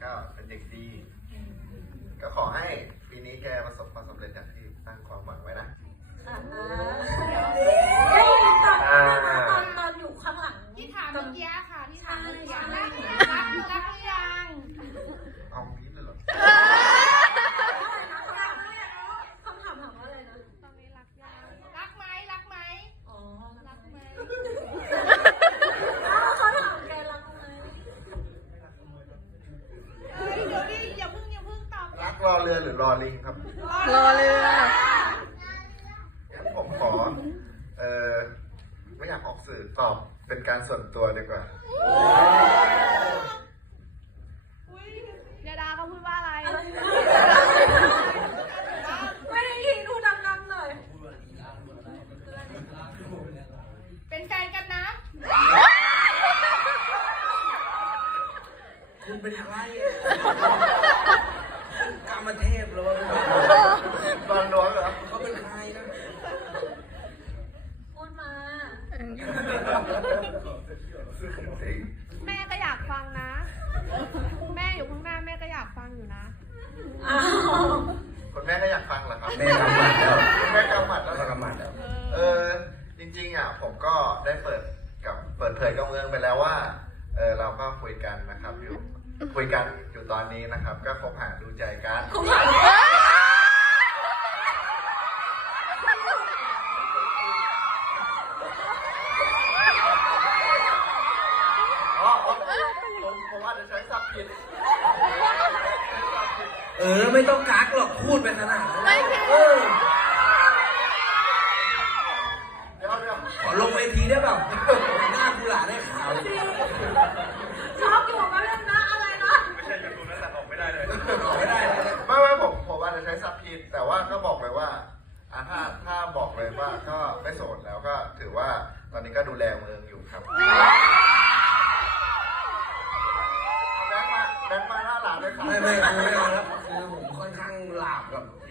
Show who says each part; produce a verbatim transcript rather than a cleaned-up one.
Speaker 1: ก็เป็นเด็กดีก็ขอให้ปีนี้แกประสบความสำเร็จอย่างที่ตั้งความหวังไว้นะ
Speaker 2: ตอนตอนอยู่ข้างหลัง
Speaker 3: ที่ถามเมื่อกี้ค่ะที่ถามเมื่อกี้
Speaker 2: ใช่
Speaker 3: รักรักหรือยัง
Speaker 1: เอาพีดเลยเหรอ
Speaker 2: คำถามถามว่าอะไรนะ
Speaker 3: ตอนนี้รักยังรักไหมรักไหม
Speaker 2: อ๋อ
Speaker 3: รักไหม
Speaker 2: เขาถามแกรักไหม
Speaker 3: เฮ้ยเดี๋ยวดิอย่าเพิ่งอย่าเพิ่งตอบ
Speaker 1: รักรอเรือหรือรอลิงครับ
Speaker 4: รอเรือ
Speaker 1: งั้นผมขอเออไม่อยากออกสื่อตอบเป็นการส่วนตัวดีกว่า
Speaker 3: อุ้ยยาดาเขาพูดว่าอะไร
Speaker 2: ไม่ได้ยินดูดังๆเลย
Speaker 3: เป็นแฟนกันนะ
Speaker 5: คุณเป็นใครกามเทพเหรอ
Speaker 1: ตอนล้วงเหรอ
Speaker 5: เขาเป็นใครนะ
Speaker 2: พูดมา
Speaker 3: แม่ก็อยากฟังนะ แม่อยู่ข้างหน้าแม่ก็อยากฟังอยู่นะ
Speaker 2: อ้าว
Speaker 1: คุณแม่ก็อยากฟังเหรอครับ
Speaker 5: แม่กำหมัดแล้ว
Speaker 1: คุณแม่กำหมัดแล้วเหร
Speaker 5: แม่
Speaker 1: อครับ
Speaker 5: กำหมัดแล้ว
Speaker 1: เออจริงๆอ่ะผมก็ได้เปิดกับเปิดเผยกับเมืองไปแล้วว่าเออเราก็คุยกันนะครับอยู่คุยกันอยู่ตอนนี้นะครับ ก็คบหาดูใจกัน
Speaker 2: คุณผ่าน
Speaker 1: อ๋อผมผมอาจจะใช้ศัพท์ผิด
Speaker 5: เออไม่ต้องกักหรอกพูดไปขนาดนั้น
Speaker 4: ไม่ผิด
Speaker 5: เออ
Speaker 1: เดี๋ยวเดี๋ยว
Speaker 5: ขอลงเวทีได้เปล่าหน้ากุหลาบได้ขาว
Speaker 2: ชอบอยู่กับเรื่องนะอะไรนะ
Speaker 1: ไม่ใช่ยูทูบนั่นแหละออกไม่ได้เลย
Speaker 5: ไม่ได้เลย
Speaker 1: ไม่ไม่ผมผมอาจจะใช้ศัพท์ผิดแต่ว่าก็บอกเลยว่าอ่ะถ้าถ้าบอกเลยว่าก็ไม่โสดแล้วก็ถือว่าตอนนี้ก็ดูแลเมืองอยู่ครับแบงค์มาแบงค์มาหน้าหลานเลยครับ
Speaker 5: ไม่ไม่ไม่เอาแล้วคือผมค่อนข้างหลาบกับ